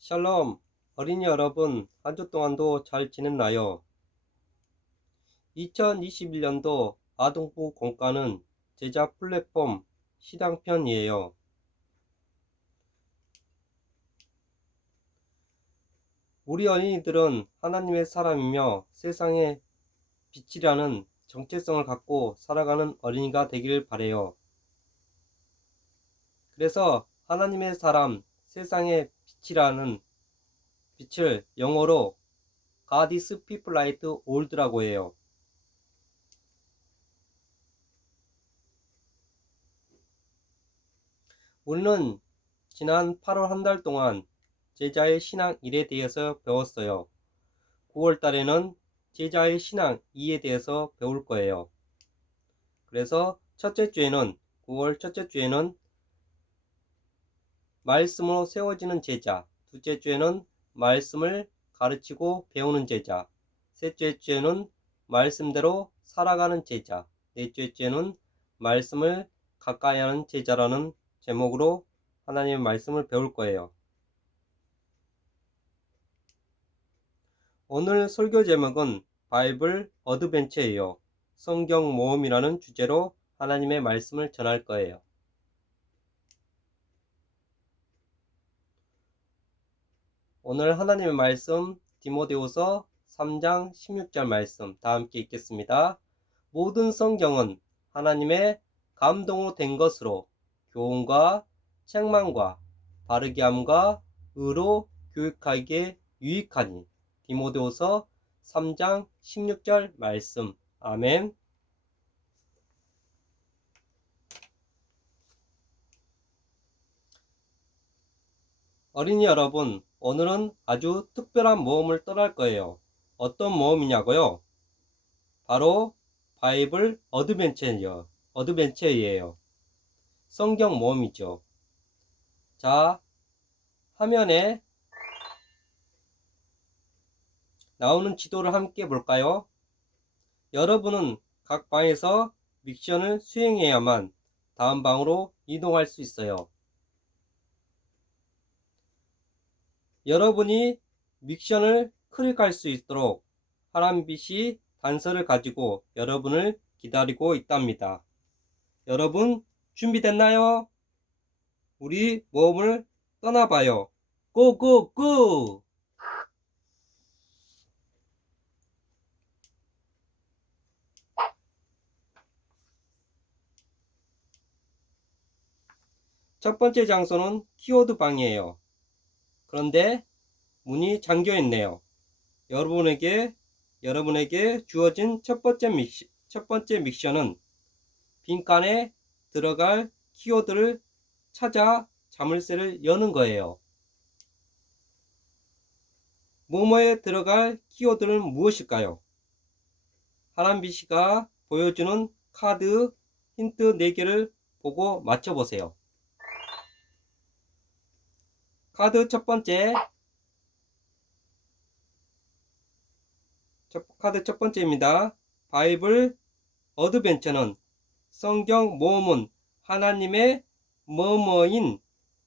샬롬, 어린이 여러분, 한 주 동안도 잘 지냈나요? 2021년도 아동부 공과는 제자 플랫폼 시당편이에요. 우리 어린이들은 하나님의 사람이며 세상의 빛이라는 정체성을 갖고 살아가는 어린이가 되길 바래요. 그래서 하나님의 사람, 세상의 빛이라는 빛을 영어로 God is people light old라고 해요. 우리는 지난 8월 한 달 동안 제자의 신앙 1에 대해서 배웠어요. 9월 달에는 제자의 신앙 2에 대해서 배울 거예요. 그래서 첫째 주에는 9월 첫째 주에는 말씀으로 세워지는 제자, 둘째 주에는 말씀을 가르치고 배우는 제자, 셋째 주에는 말씀대로 살아가는 제자, 넷째 주에는 말씀을 가까이 하는 제자라는 제목으로 하나님의 말씀을 배울 거예요. 오늘 설교 제목은 바이블 어드벤처예요. 성경 모험이라는 주제로 하나님의 말씀을 전할 거예요. 오늘 하나님의 말씀 디모데후서 3장 16절 말씀 다 함께 읽겠습니다. 모든 성경은 하나님의 감동으로 된 것으로 교훈과 책망과 바르게 함과 의로 교육하기에 유익하니. 디모데후서 3장 16절 말씀. 아멘. 어린이 여러분, 오늘은 아주 특별한 모험을 떠날 거예요. 어떤 모험이냐고요? 바로 바이블 어드벤처예요. 성경 모험이죠. 자, 화면에 나오는 지도를 함께 볼까요? 여러분은 각 방에서 미션을 수행해야만 다음 방으로 이동할 수 있어요. 여러분이 미션을 클릭할 수 있도록 파란빛이 단서를 가지고 여러분을 기다리고 있답니다. 여러분 준비됐나요? 우리 모험을 떠나봐요. 고고고! 첫 번째 장소는 키워드 방이에요. 그런데 문이 잠겨 있네요. 여러분에게 주어진 첫 번째 미션은 빈칸에 들어갈 키워드를 찾아 자물쇠를 여는 거예요. 뭐뭐에 들어갈 키워드는 무엇일까요? 하람비씨가 보여주는 카드 힌트 4개를 보고 맞춰보세요. 카드 첫 번째입니다. 바이블 어드벤처는 성경 모험은 하나님의 뭐뭐인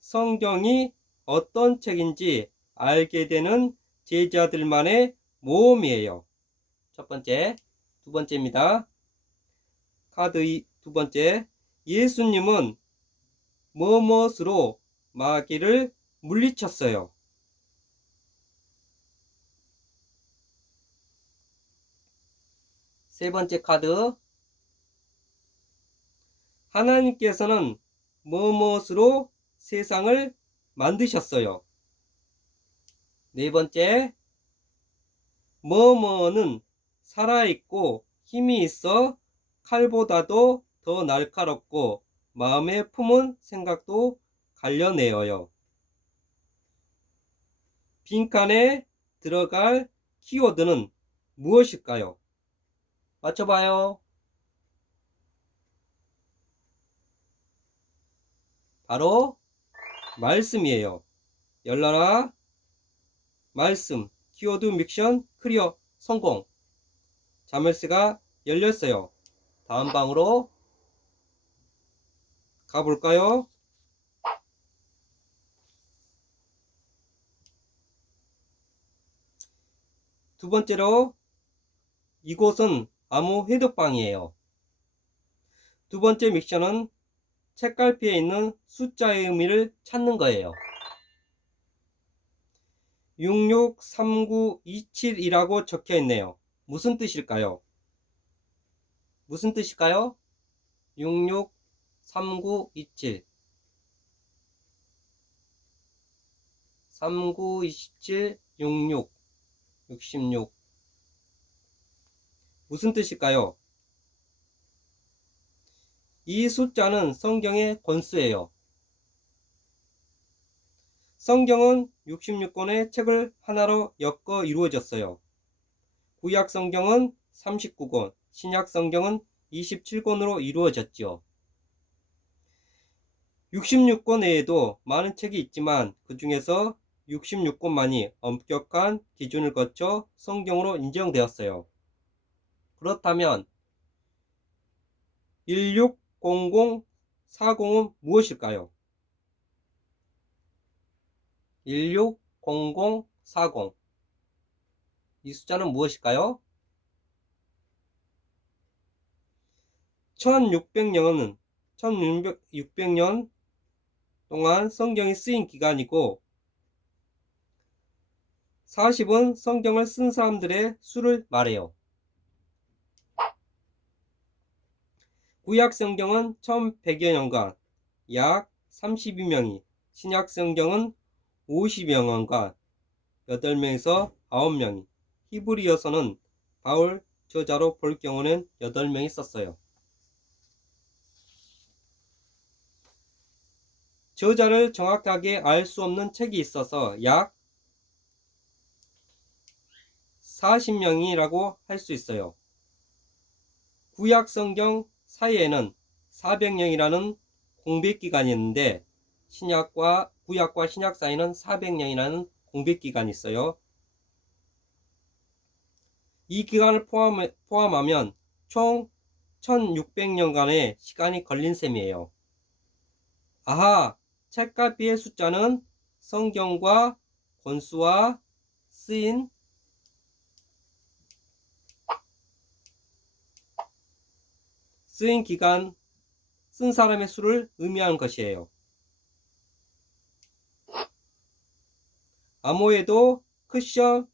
성경이 어떤 책인지 알게 되는 제자들만의 모험이에요. 두 번째입니다. 카드 두 번째, 예수님은 뭐뭇으로 마귀를 물리쳤어요. 세 번째 카드, 하나님께서는 뭐뭇으로 세상을 만드셨어요. 네 번째, 뭐뭐는 살아있고 힘이 있어 칼보다도 더 날카롭고 마음에 품은 생각도 갈려내어요. 빈칸에 들어갈 키워드는 무엇일까요? 맞춰봐요. 바로 말씀이에요. 열라라 말씀. 키워드 미션 클리어 성공. 자물쇠가 열렸어요. 다음 방으로 가볼까요? 두 번째로 이곳은 암호 해독방이에요. 두 번째 미션은 책갈피에 있는 숫자의 의미를 찾는 거예요. 663927이라고 적혀 있네요. 무슨 뜻일까요? 무슨 뜻일까요? 663927 3927 66 66 무슨 뜻일까요? 이 숫자는 성경의 권수예요. 성경은 66권의 책을 하나로 엮어 이루어졌어요. 구약 성경은 39권, 신약 성경은 27권으로 이루어졌지요. 66권 외에도 많은 책이 있지만 그 중에서 66권만이 엄격한 기준을 거쳐 성경으로 인정되었어요. 그렇다면 160040은 무엇일까요? 160040 이 숫자는 무엇일까요? 1600년은 1600년 동안 성경이 쓰인 기간이고 40은 성경을 쓴 사람들의 수를 말해요. 구약 성경은 1100여 년간 약 32명이, 신약 성경은 50여 년간 8명에서 9명이, 히브리어서는 바울 저자로 볼 경우는 8명이 썼어요. 저자를 정확하게 알 수 없는 책이 있어서 약 40명이라고 할 수 있어요. 구약 성경 사이에는 400년이라는 공백기간이 있는데 구약과 신약 사이는 400년이라는 공백기간이 있어요. 이 기간을 포함하면 총 1600년간의 시간이 걸린 셈이에요. 아하, 책갈피의 숫자는 성경과 권수와 쓰인 기간, 쓴 사람의 수를 의미하는 것이에요. 암호에도 쿠션,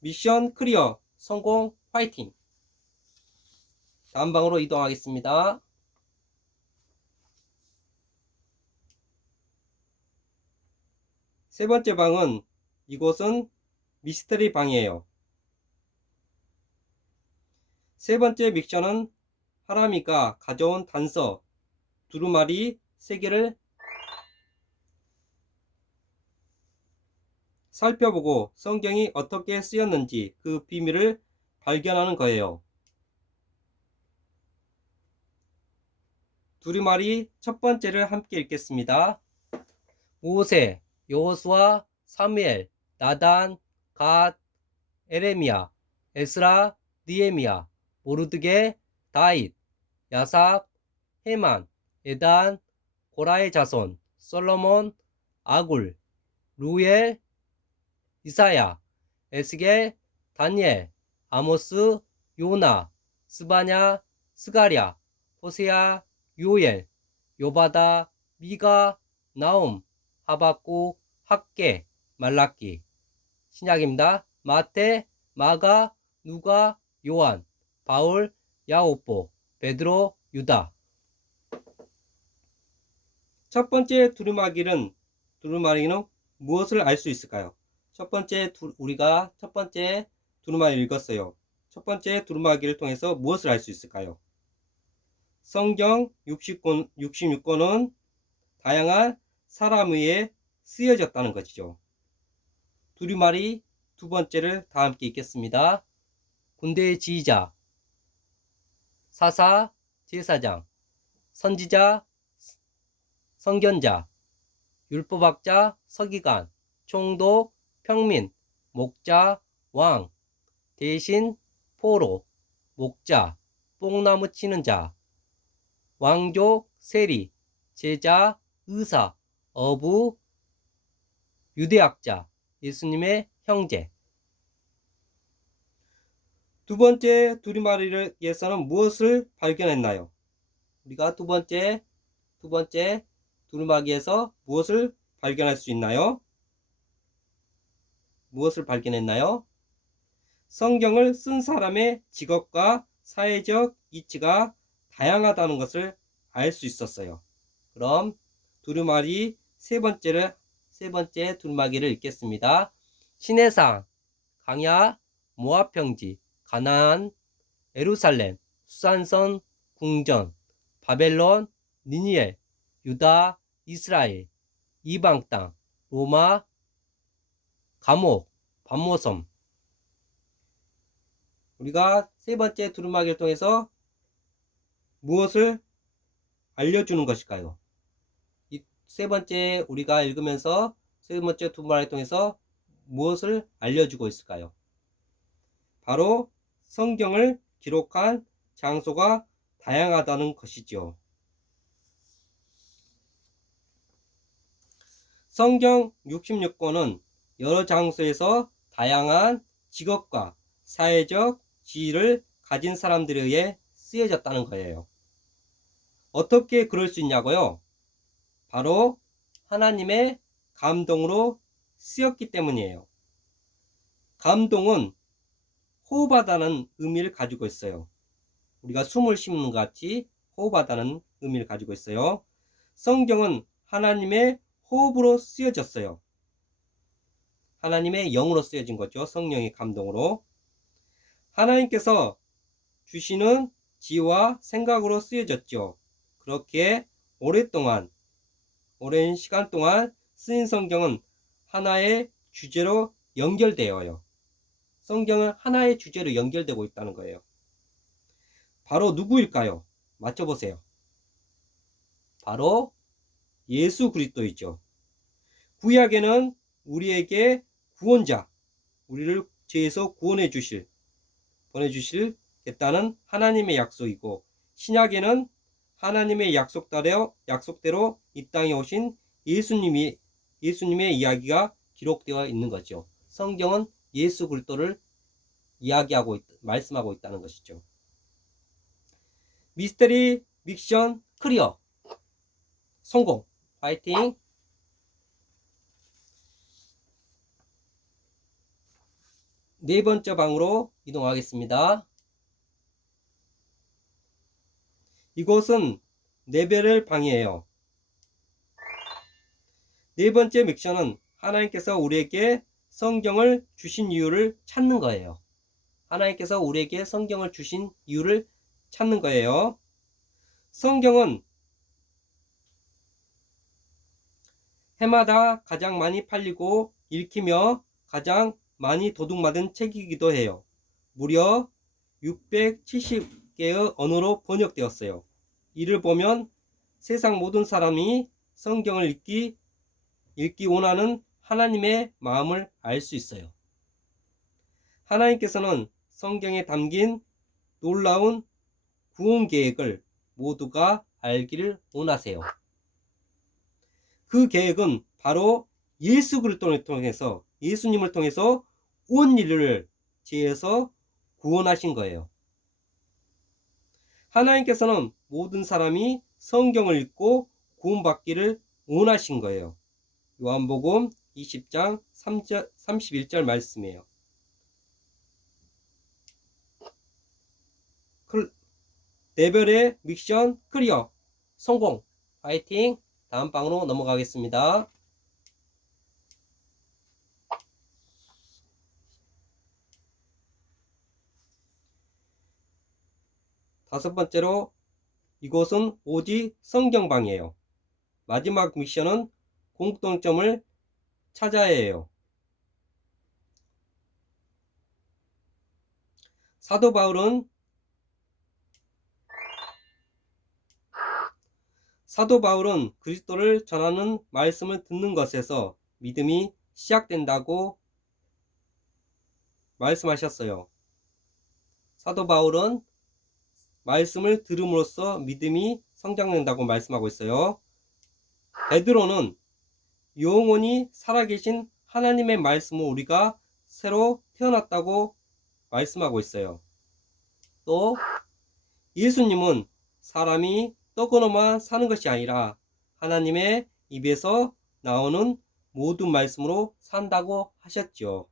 미션 클리어, 성공, 파이팅! 다음 방으로 이동하겠습니다. 세 번째 방은 이곳은 미스터리 방이에요. 세 번째 미션은 하람이가 가져온 단서 두루마리 3개를 살펴보고 성경이 어떻게 쓰였는지 그 비밀을 발견하는 거예요. 두루마리 첫 번째를 함께 읽겠습니다. 모세, 여호수아, 사무엘, 나단, 갓, 에레미야, 에스라, 느헤미야, 모르드게, 다윗, 야삭, 헤만, 에단, 고라의 자손, 솔로몬, 아굴, 루엘, 이사야, 에스겔, 다니엘, 아모스, 요나, 스바냐, 스가랴, 호세야, 요엘, 요바다, 미가, 나움, 하박국, 학개, 말라기. 신약입니다. 마태, 마가, 누가, 요한, 바울, 야고보, 베드로, 유다. 첫 번째 두루마리는 무엇을 알 수 있을까요? 우리가 첫 번째 두루마리를 읽었어요. 첫 번째 두루마리를 통해서 무엇을 알 수 있을까요? 성경 66권은 다양한 사람에 의해 쓰여졌다는 것이죠. 두루마리 두 번째를 다 함께 읽겠습니다. 군대의 지휘자, 사사, 제사장, 선지자, 선견자, 율법학자, 서기관, 총독, 평민, 목자, 왕, 대신, 포로, 목자, 뽕나무 치는 자, 왕족, 세리, 제자, 의사, 어부, 유대학자, 예수님의 형제. 두 번째 두루마리에서는 무엇을 발견했나요? 우리가 두 번째 두루마기에서 무엇을 발견할 수 있나요? 무엇을 발견했나요? 성경을 쓴 사람의 직업과 사회적 이치가 다양하다는 것을 알 수 있었어요. 그럼 두루마리 세 번째 두루마기를 읽겠습니다. 신해상, 강야, 모압평지, 가나안, 예루살렘, 수산선, 궁전, 바벨론, 니니엘, 유다, 이스라엘, 이방 땅, 로마, 감옥, 반모섬. 우리가 세 번째 두루마기를 통해서 무엇을 알려주는 것일까요? 이 세 번째 우리가 읽으면서 세 번째 두루마기를 통해서 무엇을 알려주고 있을까요? 바로 성경을 기록한 장소가 다양하다는 것이죠. 성경 66권은 여러 장소에서 다양한 직업과 사회적 지위를 가진 사람들에 의해 쓰여졌다는 거예요. 어떻게 그럴 수 있냐고요? 바로 하나님의 감동으로 쓰였기 때문이에요. 감동은 호흡하다는 의미를 가지고 있어요. 우리가 숨을 쉬는 것 같이 호흡하다는 의미를 가지고 있어요. 성경은 하나님의 호흡으로 쓰여졌어요. 하나님의 영으로 쓰여진 거죠. 성령의 감동으로. 하나님께서 주시는 지혜와 생각으로 쓰여졌죠. 그렇게 오랜 시간 동안 쓰인 성경은 하나의 주제로 연결되어요. 성경은 하나의 주제로 연결되고 있다는 거예요. 바로 누구일까요? 맞춰보세요. 바로 예수 그리스도이죠. 구약에는 우리에게 구원자, 우리를 죄에서 구원해 보내주시겠다는 하나님의 약속이고, 신약에는 하나님의 약속대로 이 땅에 오신 예수님의 이야기가 기록되어 있는 거죠. 성경은 예수 그리스도를 말씀하고 있다는 것이죠. 미스터리 미션 클리어. 성공. 파이팅. 네 번째 방으로 이동하겠습니다. 이곳은 네벨의 방이에요. 네 번째 미션은 하나님께서 우리에게 성경을 주신 이유를 찾는 거예요. 하나님께서 우리에게 성경을 주신 이유를 찾는 거예요. 성경은 해마다 가장 많이 팔리고 읽히며 가장 많이 도둑맞은 책이기도 해요. 무려 670개의 언어로 번역되었어요. 이를 보면 세상 모든 사람이 성경을 읽기 원하는 하나님의 마음을 알 수 있어요. 하나님께서는 성경에 담긴 놀라운 구원 계획을 모두가 알기를 원하세요. 그 계획은 바로 예수 그리스도를 통해서, 예수님을 통해서 온 인류를 죄에서 구원하신 거예요. 하나님께서는 모든 사람이 성경을 읽고 구원받기를 원하신 거예요. 요한복음 20장 31절 말씀이에요. 네벨의 미션 클리어. 성공. 파이팅. 다음 방으로 넘어가겠습니다. 다섯 번째로, 이곳은 오직 성경방이에요. 마지막 미션은 공통점을 찾아야 해요. 사도 바울은 그리스도를 전하는 말씀을 듣는 것에서 믿음이 시작된다고 말씀하셨어요. 사도 바울은 말씀을 들음으로써 믿음이 성장된다고 말씀하고 있어요. 베드로는 영원히 살아계신 하나님의 말씀을 우리가 새로 태어났다고 말씀하고 있어요. 또 예수님은 사람이 떡으로만 사는 것이 아니라 하나님의 입에서 나오는 모든 말씀으로 산다고 하셨죠.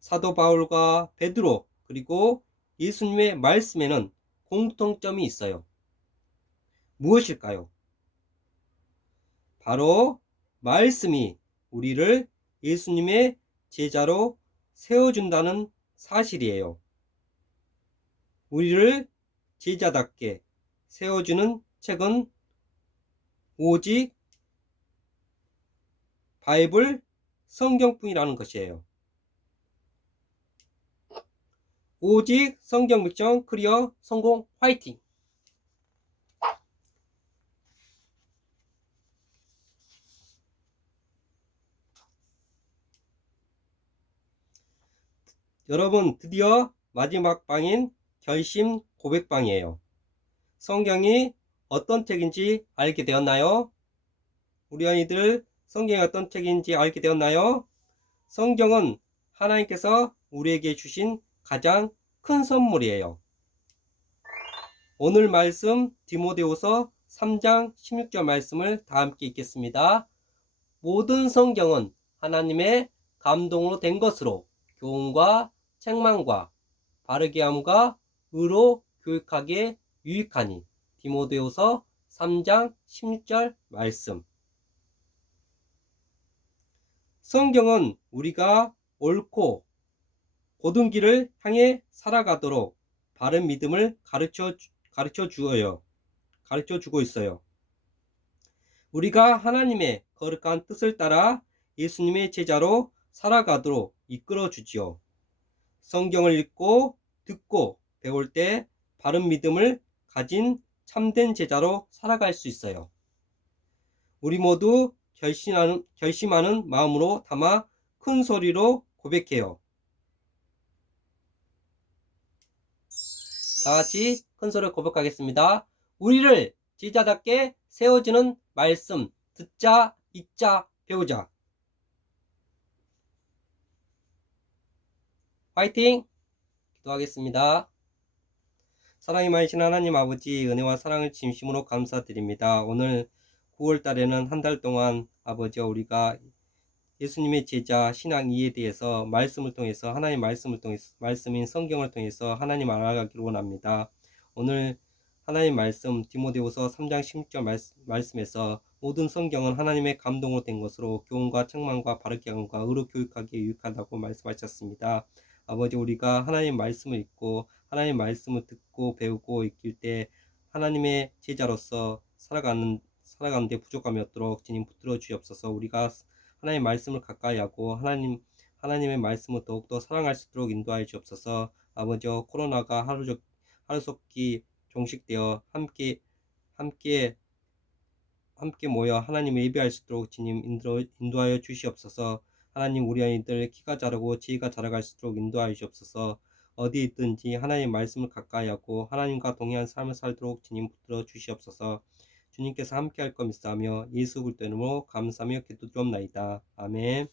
사도 바울과 베드로 그리고 예수님의 말씀에는 공통점이 있어요. 무엇일까요? 바로 말씀이 우리를 예수님의 제자로 세워준다는 사실이에요. 우리를 제자답게 세워주는 책은 오직 바이블 성경뿐이라는 것이에요. 오직 성경 믹션 클리어 성공 화이팅! 여러분, 드디어 마지막 방인 결심 고백방이에요. 성경이 어떤 책인지 알게 되었나요? 우리 아이들 성경이 어떤 책인지 알게 되었나요? 성경은 하나님께서 우리에게 주신 가장 큰 선물이에요. 오늘 말씀 디모데후서 3장 16절 말씀을 다 함께 읽겠습니다. 모든 성경은 하나님의 감동으로 된 것으로 교훈과 책망과 바르게 함과 의로 교육하기에 유익하니. 디모데후서 3장 16절 말씀. 성경은 우리가 옳고 고든 길을 향해 살아가도록 바른 믿음을 가르쳐 주고 있어요. 우리가 하나님의 거룩한 뜻을 따라 예수님의 제자로 살아가도록 이끌어 주지요. 성경을 읽고 듣고 배울 때 바른 믿음을 가진 참된 제자로 살아갈 수 있어요. 우리 모두 결심하는 마음으로 담아 큰 소리로 고백해요. 다 같이 큰 소리로 고백하겠습니다. 우리를 제자답게 세워주는 말씀 듣자, 읽자, 배우자. 화이팅! 기도하겠습니다. 사랑이 많으신 하나님 아버지, 은혜와 사랑을 진심으로 감사드립니다. 오늘 9월 달에는 한 달 동안 아버지와 우리가 예수님의 제자 신앙 2에 대해서 말씀을 통해서 하나님 말씀을 통해서 말씀인 성경을 통해서 하나님 알아가기를 원합니다. 오늘 하나님 말씀 디모데후서 3장 16절 말씀에서 모든 성경은 하나님의 감동으로 된 것으로 교훈과 책망과 바르게 함과 의로 교육하기에 유익하다고 말씀하셨습니다. 아버지, 우리가 하나님 말씀을 읽고 하나님 말씀을 듣고 배우고 익힐 때 하나님의 제자로서 살아가는데 부족함이 없도록 주님 붙들어 주옵소서. 우리가 하나님의 말씀을 가까이 하고 하나님의 말씀을 더욱더 사랑할 수 있도록 인도하여 주옵소서. 아버지, 코로나가 하루속히 종식되어 함께 모여 하나님을 예배할 수 있도록 주님 인도하여 주시옵소서. 하나님, 우리 아이들 키가 자라고 지혜가 자라갈 수 있도록 인도하여 주옵소서. 어디 있든지 하나님의 말씀을 가까이 하고 하나님과 동행한 삶을 살도록 주님 붙들어 주시옵소서. 주님께서 함께 할 것 믿사하며 예수 그리스도 이름으로 감사하며 기도드리옵나이다. 아멘.